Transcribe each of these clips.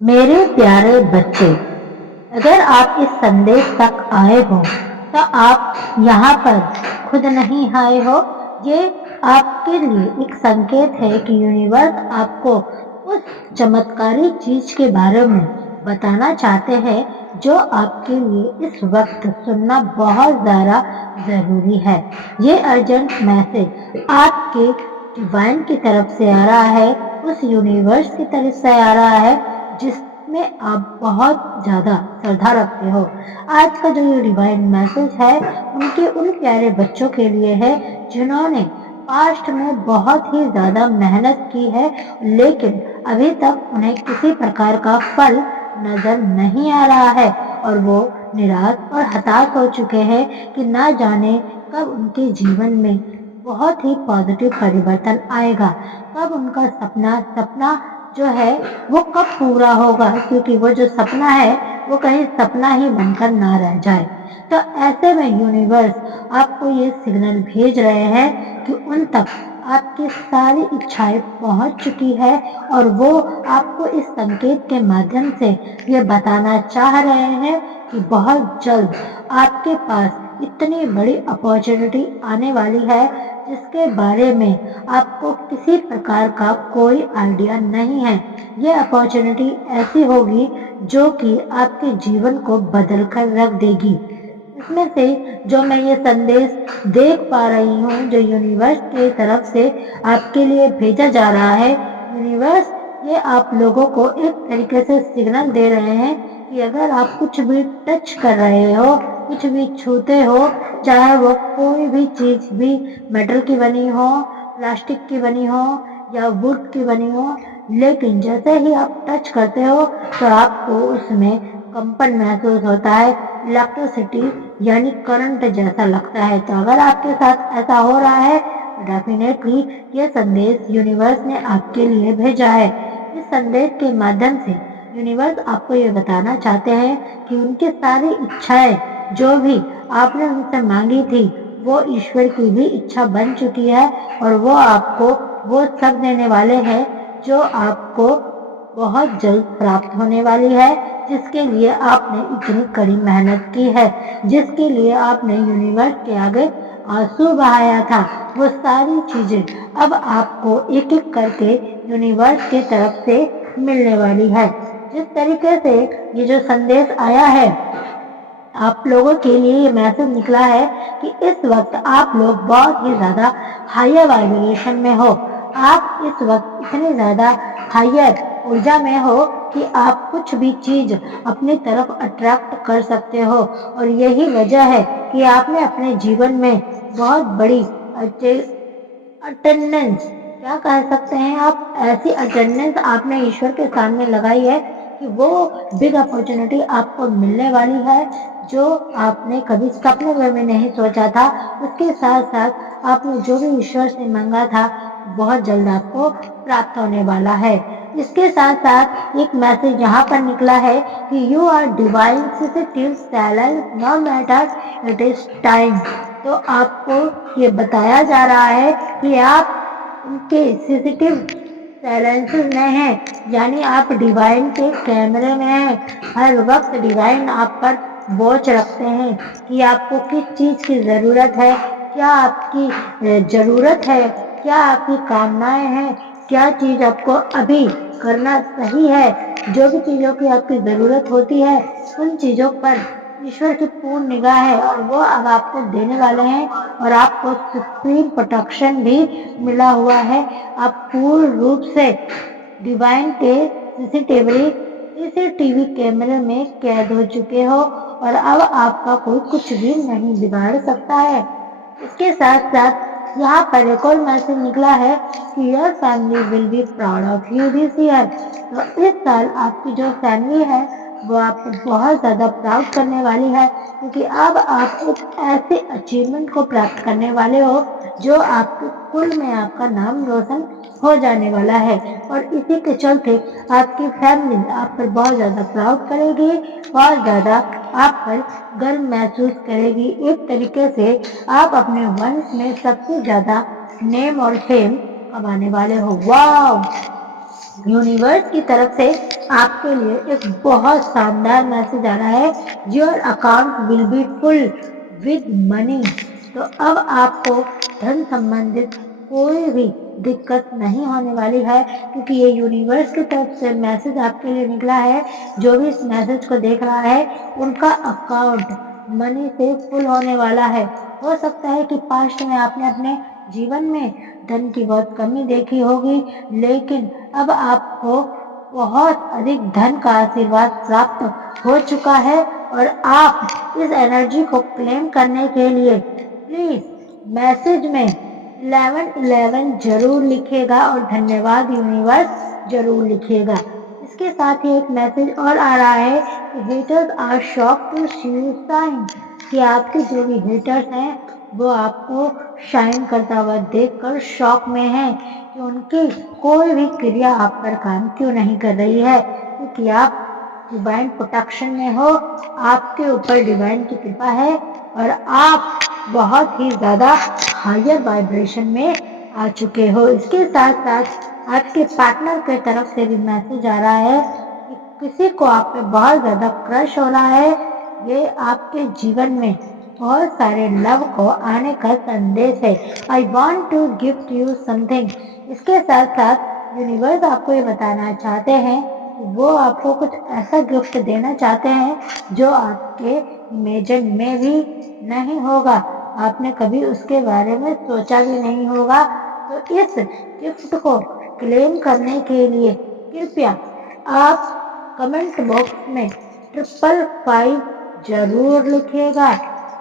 मेरे प्यारे बच्चे, अगर आप इस संदेश तक आए हो तो आप यहाँ पर खुद नहीं आए हो। ये आपके लिए एक संकेत है कि यूनिवर्स आपको उस चमत्कारी चीज के बारे में बताना चाहते हैं जो आपके लिए इस वक्त सुनना बहुत ज्यादा जरूरी है। ये अर्जेंट मैसेज आपके डिवाइन की तरफ से आ रहा है, उस यूनिवर्स की तरफ से आ रहा है जिसमें आप बहुत ज्यादा श्रद्धा रखते हो। आज का जो ये डिवाइन मैसेज है उनके उन प्यारे बच्चों के लिए है जिन्होंने पास्ट में बहुत ही ज्यादा मेहनत की है, लेकिन अभी तक उन्हें किसी प्रकार का फल नजर नहीं आ रहा है और वो निराश और हताश हो चुके हैं कि ना जाने कब उनके जीवन में बहुत ही पॉजिटिव परिवर्तन आएगा, कब उनका सपना जो है वो कब पूरा होगा, क्योंकि वो जो सपना है वो कहीं सपना ही बनकर ना रह जाए। तो ऐसे में यूनिवर्स आपको ये सिग्नल भेज रहे हैं कि उन तक आपकी सारी इच्छाएं पहुंच चुकी है और वो आपको इस संकेत के माध्यम से ये बताना चाह रहे हैं कि बहुत जल्द आपके पास इतनी बड़ी अपॉर्चुनिटी आने वाली है जिसके बारे में आपको किसी प्रकार का कोई आइडिया नहीं है। ये अपॉर्चुनिटी ऐसी होगी जो कि आपके जीवन को बदल कर रख देगी। इसमें से जो मैं ये संदेश देख पा रही हूँ जो यूनिवर्स की तरफ से आपके लिए भेजा जा रहा है, यूनिवर्स ये आप लोगों को एक तरीके से सिग्नल दे रहे हैं कि अगर आप कुछ भी टच कर रहे हो, कुछ भी छूते हो, चाहे वो कोई भी चीज भी मेटल की बनी हो, प्लास्टिक की बनी हो या वुड की बनी हो, लेकिन जैसे ही आप टच करते हो तो आपको उसमें कंपन महसूस होता है, इलेक्ट्रिसिटी यानी करंट जैसा लगता है। तो अगर आपके साथ ऐसा हो रहा है तो डेफिनेटली ये संदेश यूनिवर्स ने आपके लिए भेजा है। इस संदेश के माध्यम से यूनिवर्स आपको ये बताना चाहते हैं कि उनकी सारी इच्छाएं जो भी आपने उनसे मांगी थी वो ईश्वर की भी इच्छा बन चुकी है और वो आपको वो सब देने वाले हैं जो आपको बहुत जल्द प्राप्त होने वाली है, जिसके लिए आपने इतनी कड़ी मेहनत की है, जिसके लिए आपने यूनिवर्स के आगे आंसू बहाया था। वो सारी चीजें अब आपको एक एक करके यूनिवर्स की तरफ से मिलने वाली है। जिस तरीके से ये जो संदेश आया है आप लोगों के लिए ये मैसेज निकला है कि इस वक्त आप लोग बहुत ही ज्यादा हायर वाइब्रेशन में हो। आप इस वक्त इतने ज्यादा हायर ऊर्जा में हो कि आप कुछ भी चीज अपनी तरफ अट्रैक्ट कर सकते हो और यही वजह है कि आपने अपने जीवन में बहुत बड़ी अटेंडेंस, क्या कह सकते हैं आप, ऐसी अटेंडेंस आपने ईश्वर के सामने लगाई है कि वो बिग अपॉर्चुनिटी आपको मिलने वाली है जो आपने कभी सपने में भी नहीं सोचा था। उसके साथ साथ आपने जो भी ईश्वर से मांगा था बहुत जल्द आपको प्राप्त होने वाला है। इसके साथ साथ एक मैसेज यहाँ पर निकला है कि you are divine sensitive talent no matter it is time. तो आपको ये बताया जा रहा है कि आप उनके सीसीटिव साइलेंसेस में हैं, यानी आप डिवाइन के कैमरे में हैं। हर वक्त डिवाइन आप पर वॉच रखते हैं कि आपको किस चीज की जरूरत है, क्या आपकी जरूरत है, क्या आपकी कामनाएं हैं, क्या चीज आपको अभी करना सही है। जो भी चीजों की आपकी जरूरत होती है उन चीजों पर ईश्वर की पूर्ण निगाह है और वो अब आपको देने वाले हैं और आपको सुप्रीम प्रोटेक्शन भी मिला हुआ है। आप पूर्ण रूप से डिवाइन के सीसीटीवी कैमरे में कैद हो चुके हो और अब आपका कोई कुछ भी नहीं बिगाड़ सकता है। इसके साथ साथ यहाँ पर एक और मैसेज निकला है कि your family will be proud of you this year. तो इस साल आपकी जो फैमिली है वो आपको बहुत ज्यादा प्राउड करने वाली है, क्योंकि अब आप एक ऐसे अचीवमेंट को प्राप्त करने वाले हो जो आपके कुल में आपका नाम रोशन हो जाने वाला है और इसी के चलते आपकी फैमिली आप पर बहुत ज्यादा प्राउड करेगी, बहुत ज्यादा आप पर गर्व महसूस करेगी। एक तरीके से आप अपने वंश में सबसे ज्यादा नेम और फेम कमाने वाले हो। वाह! यूनिवर्स की तरफ से आपके लिए एक बहुत शानदार मैसेज आ रहा है, your account will be full with money. तो अब आपको धन संबंधित कोई भी दिक्कत नहीं होने वाली है, क्योंकि ये यूनिवर्स की तरफ से मैसेज आपके लिए निकला है। जो भी इस मैसेज को देख रहा है उनका अकाउंट मनी से फुल होने वाला है। हो सकता है कि पास्ट में आपने अपने जीवन में धन की बहुत कमी देखी होगी, लेकिन अब आपको बहुत अधिक धन का आशीर्वाद प्राप्त हो चुका है और आप इस एनर्जी को क्लेम करने के लिए प्लीज मैसेज में 1111 जरूर लिखिएगा और धन्यवाद यूनिवर्स जरूर लिखिएगा। इसके साथ ही एक मैसेज और आ रहा है कि haters are shock to see you shine, कि आपके जो भी हेटर्स हैं वो आपको शाइन करता हुआ देखकर शॉक में हैं कि उनकी कोई भी क्रिया आप पर काम क्यों नहीं कर रही है, क्योंकि आप डिवाइन प्रोटेक्शन में हो, आपके ऊपर डिवाइन की कृपा है और आप बहुत ही ज्यादा हायर वाइब्रेशन में आ चुके हो। इसके साथ साथ आपके पार्टनर की तरफ से भी मैसेज आ रहा है कि किसी को आप पे बहुत ज्यादा क्रश हो रहा है। ये आपके जीवन में बहुत सारे लव को आने का संदेश है। I want to gift you something. इसके साथ साथ यूनिवर्स आपको ये बताना चाहते हैं कि वो आपको कुछ ऐसा गिफ्ट देना चाहते हैं जो आपके इमेजिन में भी नहीं होगा, आपने कभी उसके बारे में सोचा भी नहीं होगा। तो इस गिफ्ट को क्लेम करने के लिए कृपया आप कमेंट बॉक्स में 555 जरूर लिखिएगा।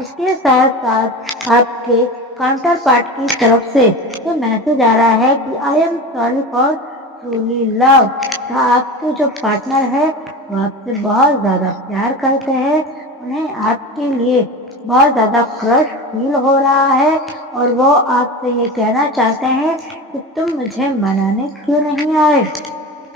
इसके साथ साथ आपके काउंटर पार्ट की तरफ से ये मैसेज आ रहा है कि I am sorry for truly love. तो आपके जो पार्टनर है वो आपसे बहुत ज़्यादा प्यार करते हैं, उन्हें आपके लिए बहुत ज़्यादा क्रश फील हो रहा है और वो आपसे ये कहना चाहते हैं कि तुम मुझे मनाने क्यों नहीं आए।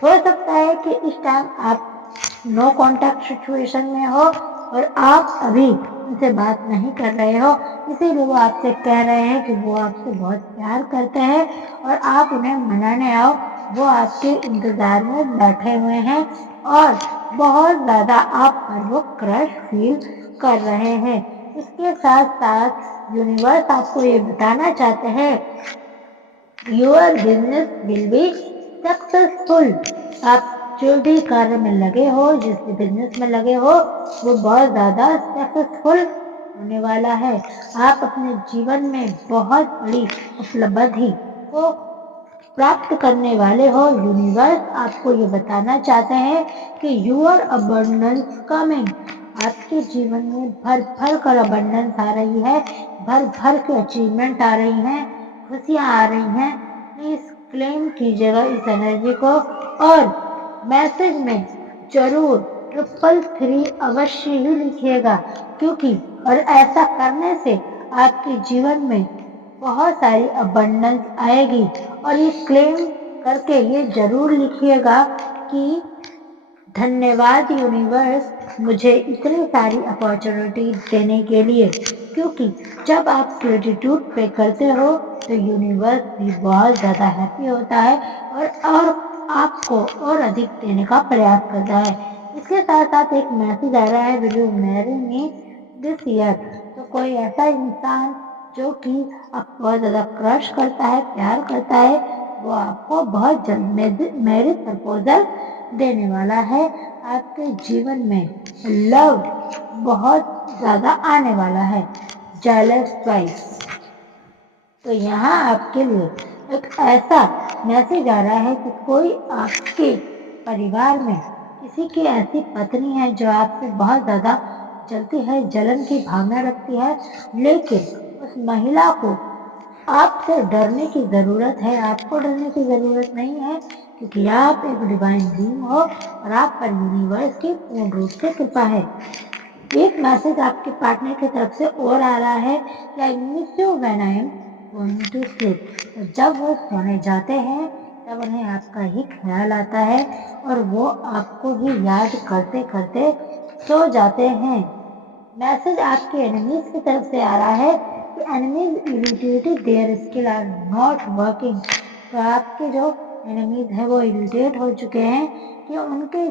हो सकता है कि इस टाइम आप नो कांटेक्ट सिचुएशन में हो और आप अभी उनसे बात नहीं कर रहे हो, इसीलिए वो आपसे कह रहे हैं कि वो आपसे बहुत प्यार करते हैं और आप उन्हें मनाने आओ। वो आपके इंतजार में बैठे हुए हैं और बहुत ज़्यादा आप पर वो क्रश फील कर रहे हैं। इसके साथ साथ यूनिवर्स आपको ये बताना चाहते हैं your business will be successful. आप जो भी कार्य में लगे हो, जिस भी बिजनेस में लगे हो, वो बहुत ज़्यादा सक्सेसफुल होने वाला है। आप अपने जीवन में बहुत बड़ी उपलब्धि को प्राप्त करने वाले हो। यूनिवर्स आपको ये बताना चाहते हैं कि यूर अबंडेंस कमिंग। आपके जीवन में भर भर कर अबंडेंस आ रही है, भर भर के अचीवमेंट आ रही हैं, खुशियाँ आ रही हैं। प्लीज क्लेम कीजिएगा इस एनर्जी को और मैसेज में जरूर 333 अवश्य ही लिखिएगा, क्योंकि और ऐसा करने से आपके जीवन में बहुत सारी अबंडेंस आएगी। और ये क्लेम करके ये जरूर लिखिएगा कि धन्यवाद यूनिवर्स मुझे इतनी सारी अपॉर्चुनिटी देने के लिए, क्योंकि जब आप ग्रेटिट्यूड पे करते हो तो यूनिवर्स भी बहुत ज़्यादा हैप्पी होता है और आपको और अधिक देने का प्रयास करता है। इसके साथ साथ एक मैसेज आ रहा है, will you marry me this year. तो कोई ऐसा इंसान जो कि आपको बहुत ज़्यादा क्रश करता है, प्यार करता है, वो आपको बहुत जल्द मैरिज प्रपोजल देने वाला है। आपके जीवन में लव बहुत ज़्यादा आने वाला है। Jealous wife. तो यहाँ आपके लिए एक ऐसा मैसेज आ रहा है कि कोई आपके परिवार में किसी की ऐसी पत्नी है जो आपसे बहुत ज़्यादा जलती है, जलन की भावना रखती है, लेकिन उस महिला को आपसे डरने की ज़रूरत है। आपको डरने की ज़रूरत नहीं है, क्योंकि आप एक डिवाइन बीइंग हो और आप पर यूनिवर्स की पूर्ण रूप से कृपा है। एक मैसेज आपके पार्टनर की तरफ से और आ रहा है कि I miss you when I am going to sleep. जब वो सोने जाते हैं तब उन्हें आपका ही ख्याल आता है और वो आपको ही याद करते करते सो जाते हैं। मैसेज आपके एनिमीज की तरफ से आ रहा है कि enemies irritated their skill are not working. तो आपके जो انیمیز ہے وہ اریٹیٹ ہو چکے ہیں کہ ان کے